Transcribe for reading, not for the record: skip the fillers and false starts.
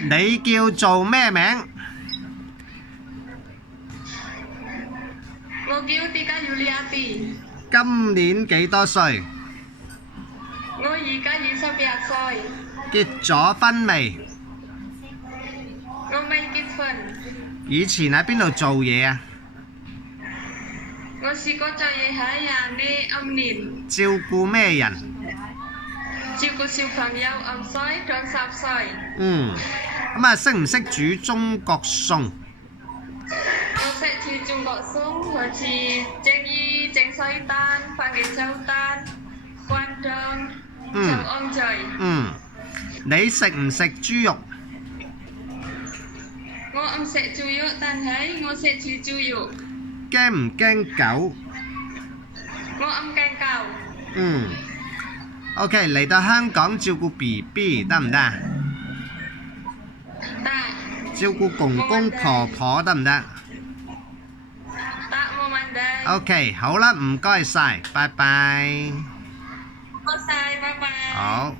你叫做咩名？我叫 Tika Yuliati。今年幾多歲？我而家28歲。結咗婚未？我未結婚。以前喺邊度做嘢啊？我試過做嘢喺人哋5年。照顧咩人？照顧小朋友5歲到10歲。咁啊，識唔識煮中國餸？我識煮中國餸，好似蒸魚、蒸水蛋、番茄炒蛋、關東、炒昂嘴。你食唔食豬肉？我唔食豬肉，但係我識煮豬肉。驚唔驚狗？我唔驚狗。OK， 嚟到香港照顧 BB 得唔得？得。照顧公公婆婆得唔得？得，冇問題。OK， 好啦，唔該晒，拜拜。唔該晒，拜拜。好。